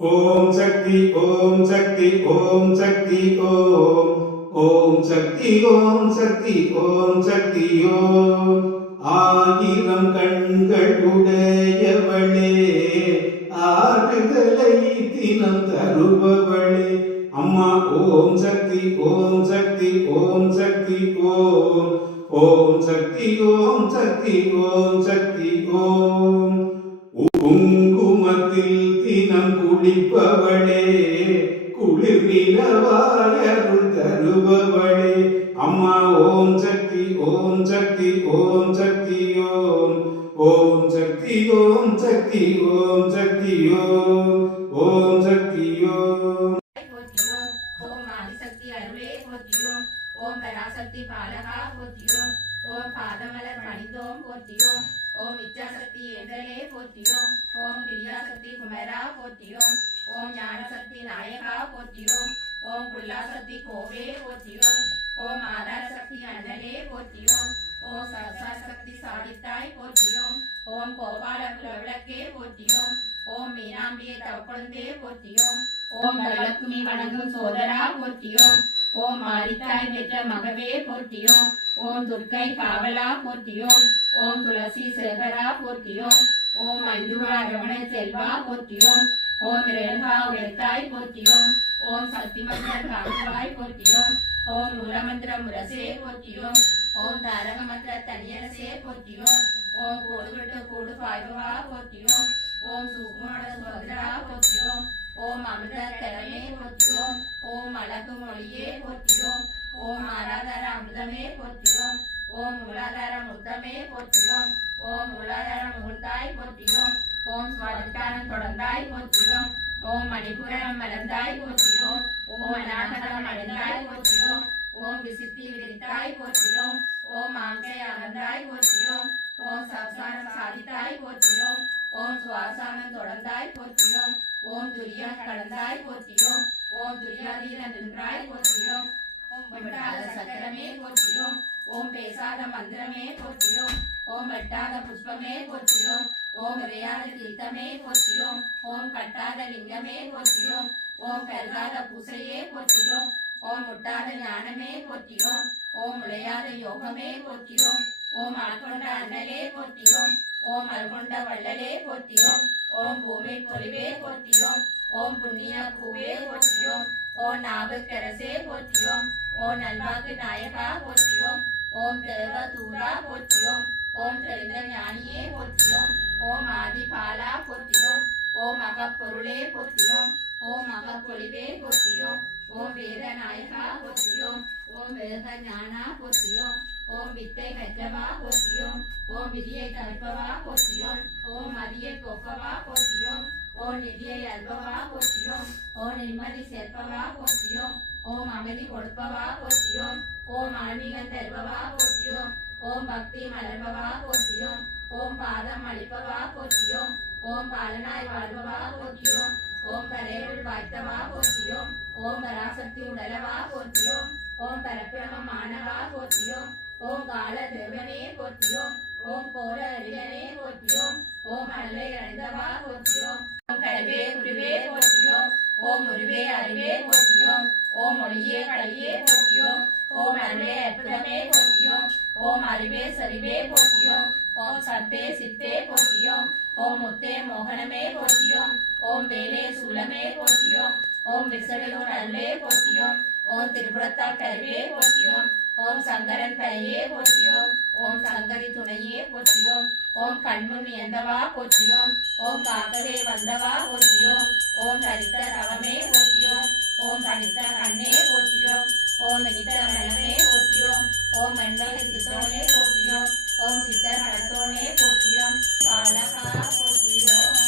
ஓம் சக்தி ஓம் சக்தி ஓம் சக்தி ஓம் ஓம் சக்தி ஓம் சக்தி ஓம் சக்தி ஓம் ஆயிரம் கண்கள் உடையவளே ஆறுதலை தினம் தருபவளே அம்மா ஓம் சக்தி ஓம் சக்தி ஓம் சக்தி ஓம் ஓம் சக்தி ஓம் சக்தி ஓம் சக்தி ஓம் குங்குமத்தில் தினம் குளிப்பவளே குளிர் நிலவாயருள் தருபவளே அம்மா ஓம் சக்தி ஓம் சக்தி ஓம் சக்தி ஓம் ஓம் சக்தி ஓம் சக்தி ஓம் சக்தி ஓம் ஓம் சக்தி ஓம் ஓம் ஆதிசக்தி அருளே போற்றியோம் ஓம் பராசக்தி பாலகா போற்றியோம் ஓம் பாதமலர் பணிந்தோம் போற்றியோம் ஓம் இச்சாசக்தி என்றலே போற்றியோம் ஓம் கிரியாசக்தி குமரா போற்றியோம் ஓம் ஞானசக்தி நாயகா போற்றியோம் ஓம் குல்லாசக்தி கோவே போற்றியோம் ஓம் ஆதாரசக்தி அண்ணலே போற்றியோம் ஓம் சரஸ்வதி சாதித்தாய் போற்றியோம் ஓம் கோபால குலவிளக்கே போற்றியோம் ஓம் மீனாம்பியை தவக்குழந்தே போற்றியோம் ஓம் வரலட்சுமி வணங்கும் சோதரா போற்றியோம் ஓம் மாரித்தாய் பெற்ற மகவே போற்றியோம் ஓம் துர்க்கை காவலா போற்றியோம் ஓம் துளசி சேகரா போற்றியோம் ஓம் மஞ்சுளா ரமண செல்வா போற்றியோம் ஓம் ரேகா உழைத்தாய் போற்றியோம் ஓம் சக்திமந்திர காவலாய் போற்றியோம் ஓம் மூலமந்திர முரசே போற்றியோம் ஓம் தாரக மந்திர தனியரசே போற்றியோம் ஓம் கோடு விட்டு கூடு பாய்வா போற்றியோம் ஓம் சுகுமார சுபத்ரா போற்றியோம் ஓம் அமிர்த கரமே போற்றியோம் ஓம் அழகு மொழியே போற்றியோம் ஓம் ஆராதார அமிர்தமே போற்றியோம் ஓம் மூலாதார முத்தமே போற்றியோம் ஓம் மூலாதார முகழ்ந்தாய் போற்றியோம் ஓம் சுவாதிஷ்டானம் தொடர்ந்தாய் போற்றியோம் ஓம் மணிபுரம் மலர்ந்தாய் போற்றியோம் ஓம் அநாகதம் அடைந்தாய் போற்றியோம் ஓம் விசித்தி விரித்தாய் போற்றியோம் ஓம் ஆங்கை அமர்ந்தாய் போற்றியோம் ஓம் சவசானம் சாதித்தாய் போற்றியோம் ஓம் சுவாசானம் தொடர்ந்தாய் போற்றியோம் ஓம் துரியம் கடந்தாய் போற்றியோம் ஓம் துரியாதீன நின்றாய் போற்றியோம் ஓம் விட்டாத சக்கரமே போற்றியோம் ஓம் பேசாத மந்திரமே போற்றியோம் ஓம் வெட்டாத புஷ்பமே போற்றியோம் ஓம் விரையாத தீர்த்தமே போற்றியோம் ஓம் கட்டாத லிங்கமே போற்றியோம் ஓம் கருதாத பூசையே போற்றியோம் ஓம் முட்டாத ஞானமே போற்றியோம் ஓம் முளையாத யோகமே போற்றியோம் ஓம் ஆட்கொண்ட அண்ணலே போற்றியோம் ஓம் அல்கொண்ட வள்ளலே போற்றியோம் ஓம் பூமி பொலிவே போற்றியோம் ஓம் புண்ணிய பூவே போற்றியோம் ஓம் நாவுக்கரசே போற்றியோம் ஓம் நல்வாக்கு நாயகா போற்றியோம் ஓம் தேவ தூரா போற்றியோம் ஓம் தெரிந்த ஞானியே போற்றியோம் ஓம் ஆதி பாலா போற்றியோம் ஓம் அகப்பொருளே போற்றியோம் ஓம் அகப்பொழிவே போற்றியோம் ஓம் வேத நாயகா போற்றியோம் ஓம் வேத ஞானா போற்றியோம் ஓம் வித்தை பெற்றவா போற்றியோம் ஓம் விதியை தவிர்ப்பவா போற்றியோம் ஓம் மதியை கொப்பவா போற்றியோம் ஓம் நிதியை அல்பவா போற்றியோம் ஓம் நிம்மதி சேர்ப்பவா போற்றியோம் ஓம் அமைதி கொடுப்பவா போற்றியோம் ஓம் ஆன்மீகம் தருபவா போற்றியோம் ஓம் பக்தி மலர்பவா போற்றியோம் ஓம் பாதம் அளிப்பவா போற்றியோம் ஓம் பாலனாய் வாழ்பவா போற்றியோம் ஓம் பரையுள் வாய்த்தவா போற்றியோம் ஓம் பராசக்தி உடலவா போற்றியோம் ஓம் பரப்பிரமமானவா போற்றியோம் ஓம் கால தேவனே போற்றியோம் ஓம் கோல அரியனே போற்றியோம் ஓம் அல்லை அடைந்தவா போற்றியோம் ஓம் கருவே குருவே போற்றியோம் ஓம் முருவே அறிவே போற்றியோம் ஓம் மொழியே கலையே போற்றியோம் ஓம் அருளே அற்புதமே போற்றியோம் ஓம் அறிவே சரிவே போற்றியோம் ஓம் சத்தே சித்தே போற்றியோம் ஓம் முத்தே மோகனமே போற்றியோம் ஓம் வேலே சூலமே போற்றியோம் ஓம் விசவையோன் அருளே போற்றியோம் ஓம் திருப்புறத்தால் கருவே போற்றியோம் ஓம் சங்கரன் பெறையே போற்றியோம் ஓம் சங்கரி துணையே போற்றியோம் ஓம் கண்முன் எந்தவா போற்றியோம் ஓம் காக்கவே வந்தவா போற்றியோம் ஓம் தரித்த ரவமே போற்றியோம் ஓம் தனித்த கண்ணே போற்றியோம் ஓம் இனித்த மனமே போற்றியோம் ஓம் மண்வகை சித்தோனே போற்றியோம் ஓம் சித்தர் கடத்தோனே போற்றியோம் பாலகா போற்றியோம்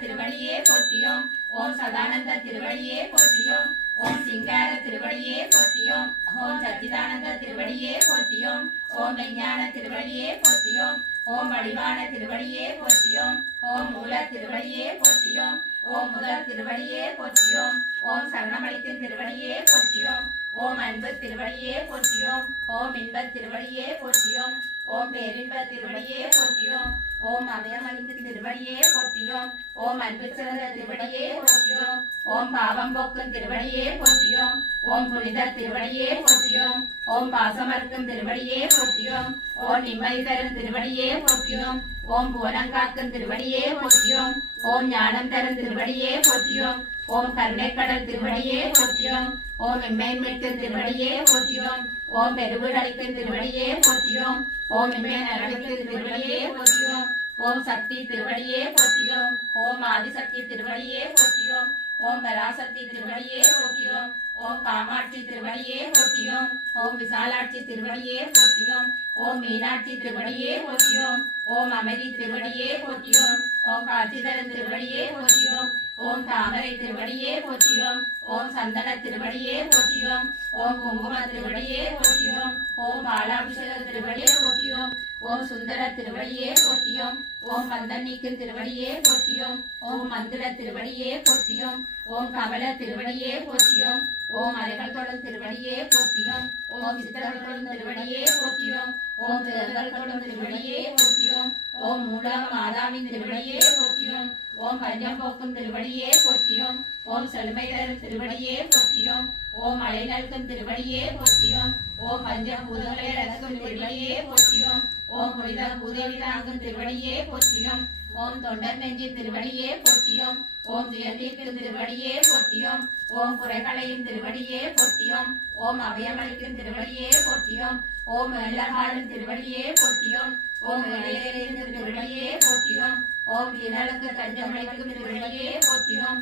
திருவடியே போற்றியோம் ஓம் சதானந்த திருவடியே போற்றியோம் ஓம் சிங்கார திருவடியே போற்றியோம் ஓம் சச்சிதானந்த திருவடியே போற்றியோம் ஓம் விஞ்ஞான திருவடியே போற்றியோம் ஓம் வடிவான திருவடியே போற்றியோம் ஓம் மூல திருவடியே போற்றியோம் ஓம் முதல் திருவடியே போற்றியோம் ஓம் சரணமளிக்கும் திருவடியே போற்றியோம் ஓம் அன்பு திருவடியே போற்றியோம் ஓம் இன்பத் திருவடியே போற்றியோம் ஓம் பேரின்ப திருவடியே போற்றியோம் ஓம் அபயமளிக்கும் திருவடியே போற்றியோம் ஓம் அன்பு சிறந்த திருவடியே போற்றியோம் ஓம் பாவம் போக்கும் திருவடியே போற்றியோம் ஓம் புனித திருவடியே போற்றியோம் ஓம் பாசமர்க்கும் திருவடியே போற்றியோம் ஓம் நிம்மதி தரும் திருவடியே போற்றியோம் ஓம் புவனங்காக்கும் திருவடியே போற்றியோம் ஓம் ஞானம் தரும் திருவடியே போற்றியோம் ஓம் கருணைக்கடல் திருவடியே போற்றியோம் ஓம் இம்மைமிக்கும் திருவடியே போற்றியோம் ஓம் பெருவிடளிக்கும் திருவடியே போற்றியோம் ஓம் இம்மை நரளிக்கும் திருவடியே போற்றியோம் ஓம் சக்தி திருவடியே போற்றியோம் ஓம் ஆதிசக்தி திருவடியே போற்றியோம் ஓம் பராசக்தி திருவடியே போற்றியோம் ஓம் காமாட்சி திருவடியே போற்றியோம் ஓம் விசாலாட்சி திருவடியே போற்றியோம் ஓம் மீனாட்சி திருவடியே போற்றியோம் ஓம் அமைதி திருவடியே போற்றியோம் ஓம் காட்சிதரன் திருவடியே போற்றியோம் ஓம் தாமரை திருவடியே போற்றியோம் ஓம் சந்தன திருவடியே போற்றியோம் ஓம் குங்கும திருவடியே போற்றியோம் ஓம் பாலாபிஷேக திருவடியே போற்றியோம் ஓம் சுந்தர திருவடியே போற்றியோம் ஓம் மந்தன் நீக்கும் திருவடியே போற்றியோம் ஓம் மந்திர திருவடியே போற்றியோம் ஓம் கமல திருவடியே போற்றியோம் ஓம் அலைகள் தொடர் திருவடியே போற்றியோம் ஓம் சித்தர்கள் தொடும் திருவடியே போற்றியோம் ஓம் தேவர்கள் தொடும் திருவடியே போற்றியோம் ஓம் மூலக மாதாவின் திருவடியே போற்றியோம் ஓம் பஞ்சம் போக்கும் திருவடியே போற்றியோம் ஓம் செழுமை தரும் திருவடியே போற்றியோம் ஓம் அலை நல்கும் திருவடியே போற்றியோம் ஓம் பஞ்ச பூதங்களை அடக்கும் திருவடியே போற்றியோம் ஓம் புனித பூதேவி தாங்கும் திருவடியே போற்றியோம் ஓம் தொண்டர் நெஞ்சின் திருவடியே போற்றியோம் ஓம் துயர்நீக்கும் திருவடியே போற்றியோம் ஓம் குறைகளையும் திருவடியே போற்றியோம் ஓம் அபயமளிக்கும் திருவடியே போற்றியோம் ஓம் வெள்ளகாலும் திருவடியே போற்றியோம் ஓம் இளையரின் திருவடியே போற்றியோம் ஓம் வீரர்களுக்கு தஞ்சமளிக்கும் திருவடியே போற்றியோம்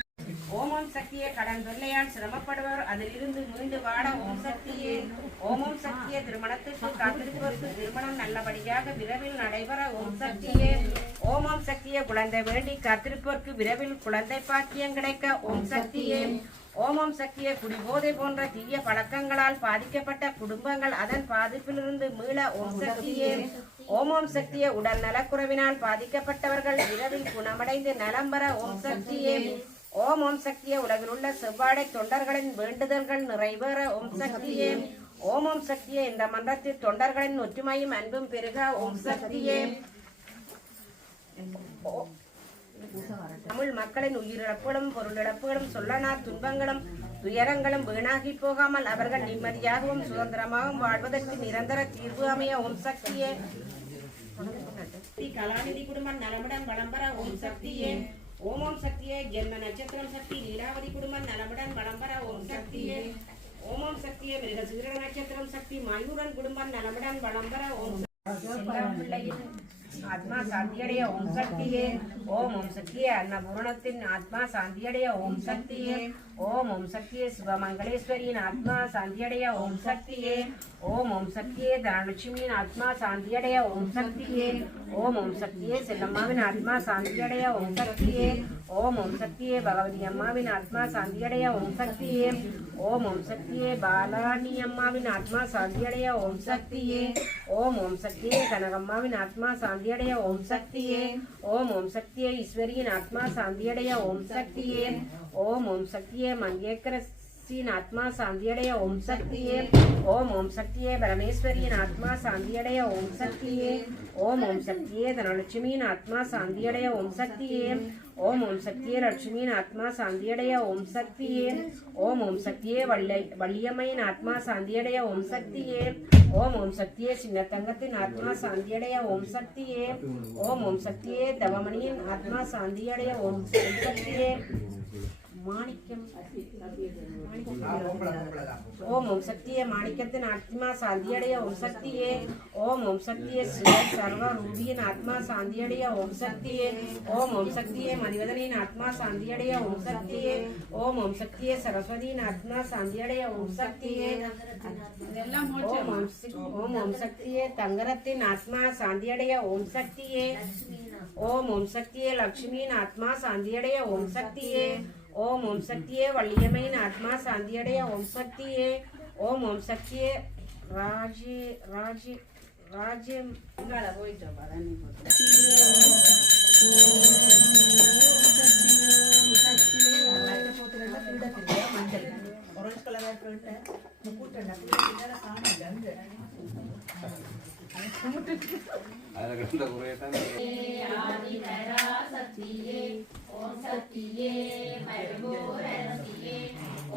ஓமம் சக்தியே கடன் தொல்லையால் சிரமப்படுவர் அதிலிருந்து மீண்டு வாட ஓம் சக்தியே ஓமம் சக்தியே திருமணத்திற்கு காத்திருப்பவருக்கு திருமணம் நல்லபடியாக விரைவில் நடைபெற ஓம் சக்தியே ஓமம் சக்தியே குழந்தை வேண்டி காத்திருப்பவருக்கு விரைவில் குழந்தை பாக்கியம் கிடைக்க ஓம் சக்தியே ஓமம் சக்தியே குடிபோதை போன்ற தீய பழக்கங்களால் பாதிக்கப்பட்ட குடும்பங்கள் அதன் பாதிப்பிலிருந்து மீள ஓம் சக்தியே ஓமம் சக்தியே உடல் நலக்குறைவினால் பாதிக்கப்பட்டவர்கள் விரைவில் குணமடைந்து நலம் பெற ஓம் சக்தியே ஓம் ஓம் சக்தியே உலகில் உள்ள செவ்வாடை தொண்டர்களின் வேண்டுதல்கள் நிறைவேற ஓம் சக்தியே ஓம் ஓம் சக்தியே இந்த மன்றத்தில் தொண்டர்களின் ஒற்றுமையும் அன்பும் பெருக ஓம் சக்தியே தமிழ் மக்களின் உயிரிழப்புகளும் பொருளிழப்புகளும் சொல்லனா துன்பங்களும் துயரங்களும் வீணாகி போகாமல் அவர்கள் நிம்மதியாகவும் சுதந்திரமாகவும் வாழ்வதற்கு நிரந்தர தீர்வு அமைய ஓம் சக்தியே கலாநிதி குடும்பம் நலமுடன் வளம்பெற ஓம் சக்தியே ஓம் ஓம் சக்தியே ஜென்ம நட்சத்திரம் சக்தி லீலாவதி குடும்பம் நலமுடன் வளம்பெற ஓம் சக்தியே ஓம் ஓம் சக்தியே மிருகசீர நட்சத்திரம் சக்தி மயூரன் குடும்பம் நலமுடன் வளம்பெற ஓம் பிள்ளையின் ஆத்மா சாந்தியடைய ஓம் சக்தியே ஓம் ஓம் சக்தியே அன்னபூரணத்தின் ஆத்மா சாந்தியடைய ஓம் சக்தியே ஓம் ஓம் சக்தியே சிவமங்களேஸ்வரியின் ஆத்மா சாந்தியடைய ஓம் சக்தியே ஓம் ஓம் சக்தியே தனலட்சுமியின் ஆத்மா சாந்தியடைய ஓம் சக்தியே ஓம் ஓம் சக்தியே செல்லம்மாவின் ஆத்மா சாந்தியடைய ஓம் சக்தியே ஓம் ஓம் சக்தியே பகவதி அம்மாவின் ஆத்மா சாந்தியடைய ஓம் சக்தியே ஓம் ஓம் சக்தியே பாலாணி அம்மாவின் ஆத்மா சாந்தியடைய ஓம் சக்தியே ஓம் ஓம் சக்தியே கனகம்மாவின் ஆத்மா சாந்தியடைய ஓம் சக்தியே ஓம் ஓம் சக்தியே ஈஸ்வரியின் ஆத்மா சாந்தியடைய ஓம் சக்தியே ஓம் ஓம் சக்தியே மங்கேக்கரசின் ஆத்மா சாந்தியடைய ஓம் சக்தியே ஓம் ஓம் சக்தியே பரமேஸ்வரியின் ஆத்மா சாந்தியடைய ஓம் சக்தியே ஓம் ஓம் சக்தியே தனலட்சுமியின் ஆத்மா சாந்தியடைய ஓம் சக்தியே ஓம் ஓம் சக்தியே லட்சுமியின் ஆத்மா சாந்தியடைய ஓம் சக்தியே ஓம் ஓம் சக்தியே வள்ளியம்மையின் ஆத்மா சாந்தியடைய ஓம் சக்தியே ஓம் ஓம் சக்தியே சின்னத்தங்கத்தின் ஆத்மா சாந்தியடைய ஓம் சக்தியே ஓம் ஓம் சக்தியே தவமணியின் ஆத்மா சாந்தியடைய ஓம் சக்தியே மாணிக்கம் ஓம் ஓம் சக்தியே மாணிக்கத்தின் ஆத்மா சாந்தியடைய ஓம் சக்தியே ஓம் ஓம் சக்தியே சர்வ ரூபியின் ஆத்மா சாந்தியடைய ஓம் சக்தியே ஓம் ஓம் சக்தியே மதிவதனின் ஆத்மா சாந்தியடைய ஓம் சக்தியே ஓம் ஓம் சக்தியே சரஸ்வதியின் ஆத்மா சாந்தியடைய ஓம் சக்தியே ஓம் ஓம் சக்தியே தங்கரத்தின் ஆத்மா சாந்தியடைய ஓம் சக்தியே ஓம் சக்தியே லக்ஷ்மியின் ஆத்மா சாந்தியடைய ஓம் சக்தியே ஓம் சக்தியே வள்ளியம்மையின் ஆத்மா சாந்தியடைய ஓம் சக்தியே ஓம் சக்தியே ராஜ்யம் ஆதிபராசக்தியே ஓம் சக்தியே மருகோரசியே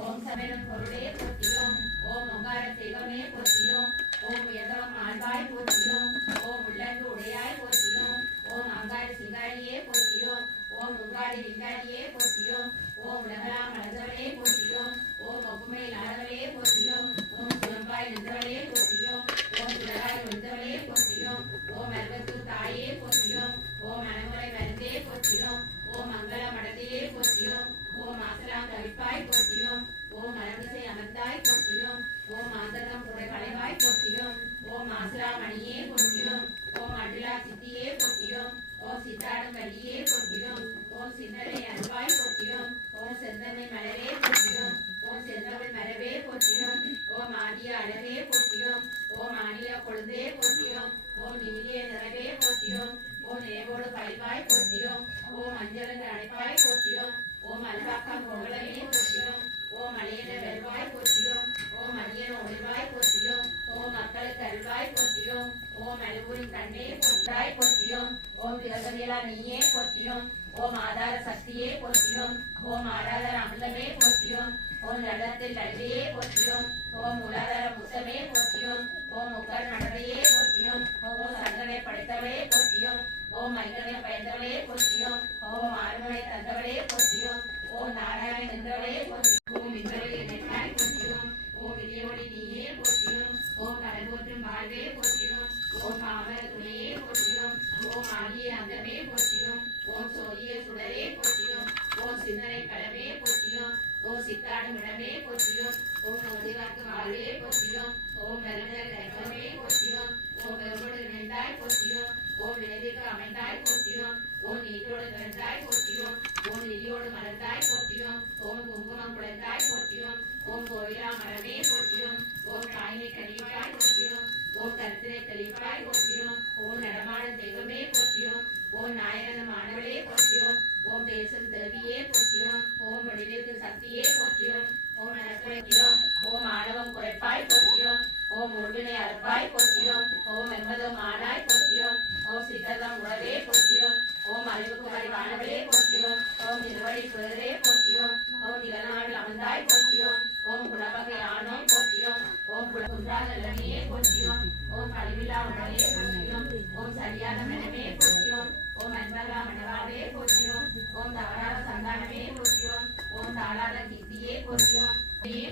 ஓம் சமயம் பொருளே போற்றியோம் ஓம் ஓங்கார தெய்வமே போற்றியோம் ஓம் உயர்ந்தவம் ஆழ்வாய் போற்றியோம் ஓம் உள்ளங்கு உடையாய் போற்றியோம் ஓம் அங்கார சிங்காரியே போற்றியோம் ஓம் உங்காடி லிங்காரியே போற்றியோம் ஓம் உலகலாம் மலர்ந்தவளே போற்றியோம் ஓம் ஒப்புமை இல்லாதவளே போற்றியோம் ஓம் சுரம்பாய் நின்றவளே போற்றியோம் ஓம் சுடராய் ஒழிந்தவளே போற்றியோம் ஓம் அல்வத்தூர் தாயே போற்றியோம் ஓம் அனமுறை மருந்தே போற்றியோம் ஓம் மங்கள மடத்திலே போற்றியோம் ஓம் ஆசலாம் கவிப்பாய் போற்றியோம் ஓம் மலர்மிசை அமர்ந்தாய் போற்றியோம் ஓம் ஆந்தரம் குறை களைவாய் போற்றியோம் ஓம் ஆசரா மணியே போற்றியோம் ஓம் அடிலா சித்தியே போற்றியோம் ஓம் சித்தாடும் வள்ளியே போற்றியோம் ஓம் சிந்தனை அருவாய் போற்றியோம் ஓம் செந்தனை மலரே போற்றியோம் ஓம் செந்தமிழ் மரவே போற்றியோம் ஓம் ஆடிய அழகே போற்றியோம் ஓம் ஆடிய கொழுந்தே போற்றியோம் ஓம் நிமிலிய நிறவே போற்றியோம் ஓம் நினைவோடு பழிவாய் போற்றியோம் ஓம் அஞ்சலங்க அழைப்பாய் போற்றியோம் ஓம் அல்பாக்கம் பொங்கலமே போற்றியோம் ஓம் அழியன வெறுவாய் போற்றியோம் ஓம் அழியன ஒளிவாய் போற்றியோம் ஓம் மக்களுக்கு அருள்வாய் போற்றியோம் ஓம் அழுவூரின் கண்ணே போற்றாய் போற்றியோம் ஓம் விரதமேலா நீயே போற்றியோம் ஓம் ஆதார சக்தியே போற்றியோம் ஓம் ஆராதர அமிர்தமே போற்றியோம் ஓம் லடத்தில் லடியே போற்றியோம் ஓம் மூலாதார முசமே போற்றியோம் ஓம் முக்கர் மடலையே போற்றியோம் ஓம் சங்கனை படைத்தவளே போற்றியோம் ஓம் ஐங்கனை பயந்தவளே போற்றியோம் ஓம் ஆறுமனை தந்தவளே போற்றியோம் ஓம் நாராயண நின்றவளே போற்றியோம் ஓம் இந்திரவழி நெற்றாய் போற்றியோம் ஓம் இளையவழி நீயே போற்றியோம் ஓம் கடல் போற்றும் வாழ்வே போற்றியோம் ஓம் காமர துணையே போற்றியோம் ஓம் ஆகிய அந்தமே போற்றியோம் ஓம் சோதிய சுடரே போற்றியோம் ஓம் சிந்தனை களமே போற்றியோம் ஓம் சித்தாடும் இடமே போற்றியோம் ஓம் ஒளிவாக்கு வாழ்வே போற்றியோம் ஓம் வெறுமலர் கைவமே போற்றியோம் ஓம் வெறுமோடு இணைந்தாய் போற்றியோம் ஓம் விளைவிற்கு அமைந்தாய் போற்றியோம் ஓம் நீட்டோடு நிறைந்தாய் போற்றியோம் ஓம் நிதியோடு மலர்ந்தாய் போற்றியோம் ஓம் குங்குமம் குழைந்தாய் போற்றியோம் ஓம் கோவிலா மரமே போற்றியோம் ஓம் தாய்மை கனிவாய் போற்றியோம் ஓம் கருத்தினை தெளிவாய் போற்றியோம் ஓம் நடமாட தெய்வமே போற்றியோம் ஓம் நாயகன மாணவளே போற்றியோம் ஓம் தேசம் தேவியே போற்றியோம் ஓம் வடிவிற்கு சக்தியே போற்றியோம் ஓம் நடக்குறைக்கிறோம் ஓம் ஆணவம் குறைப்பாய் போற்றியோம் ஓம் உருவினை அறுப்பாய் போற்றியோம் ஓம் எண்பதும் ஆனாய் போற்றியோம் ஓம் சித்தகம் உறவே போற்றியோம் ஓம் அறிவுக்கு அறிவானவளே போற்றியோம் ஓம் திருவடி சுடரே போற்றியோம் ஓம் இளநாடு அமர்ந்தாய் போற்றியோம் ஓம் குணவகை ஆனோய் போற்றியோம் ஓம் குலகுன்றா நல்லமையே போற்றியோம் ஓம் கழிவிழா உடலே போற்றியோம் ஓம் சரியான மனமே போற்றியோம் ஓம் அன்பகா மணவாளே போற்றியோம் ஓம் தவறாத சந்தானமே போற்றியோம் ஓம் தாளாத கீர்த்தியே போற்றியோம்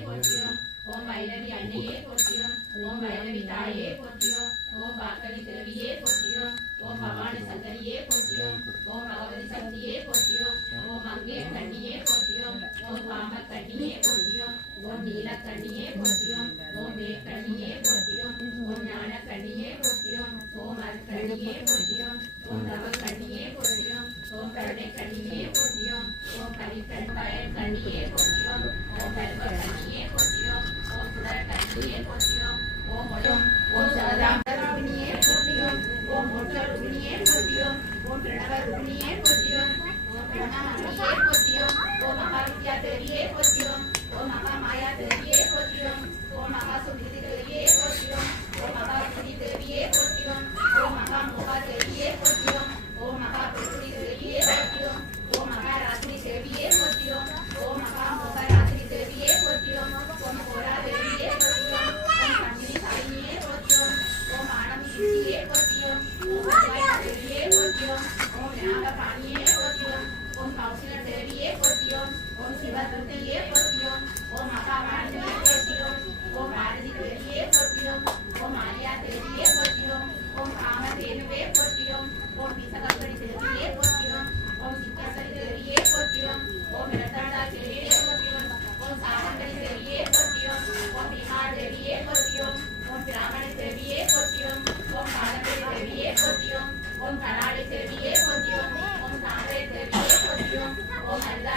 போற்றியோம் ஓம் வைரவி அன்னையே போற்றியோம் ஓம் வைரவி தாயே போற்றியோம் ஓம் பாக்கவி தேவியே போற்றியோம் ஓம் பவானி சங்கரியே போற்றியோம் ஓம் பகவதி சக்தியே போற்றியோம் ஓம் அங்கே கண்ணியே போற்றியோம் ஓம் பாம கண்ணியே போற்றியோம் ஓம் நீல கண்ணியே போற்றியோம் ஓம் வேக்கண்ணியே போற்றியோம் ஓம் ஞான கண்ணியே போற்றியோம் ஓம் அருக்கண்ணியே போற்றியோம் ஓம் நவ கண்ணியே போற்றியோம் ஓம் கருணை கண்ணியே போற்றியோம் ஓம் கலிக்கண் பயன் கண்ணியே போற்றியோம் ஓம் கல்வ கண்ணியே போற்றியோம் ஓம் சுடர் கண்ணியே போற்றியோம் ஓம் ஓம் சரதாம்பினியே போற்றியோம் ஓம் மொட்டருணியே போற்றியோம் ஓம் பிரணவ ருணியே போற்றியோம் ஓம் பிரணவணியே போற்றியோம் ஓம் மகாவித்யா தேவியே போற்றியோம் ஓம் மகா மாயா தேவியே போற்றியோம் ஓம் மகா சுனிதி தேவியே போற்றியோம் ஓம் மகா சுனி தேவியே போற்றியோம் ஓம் மகா மோகா தேவியே போற்றியோம் ஓம் மகா பிரசுரி தேவியே போற்றியோம் ஓம் மகா ராத்திரி தேவியே போற்றியோம் ஓம் மகா மோகா ராத்திரி தேவியே போற்றியோம் ஓம் கோரா தேவியே போற்றியோம் ஓம் கண்ணினி சாயியே போற்றியோம் ஓம் ஆனந்த் சித்தியே போற்றியோம் ஓம் தேவியே போற்றியோம் ஓம் ஞான பாணியே போற்றியோம் ஓம் கௌசில தேவி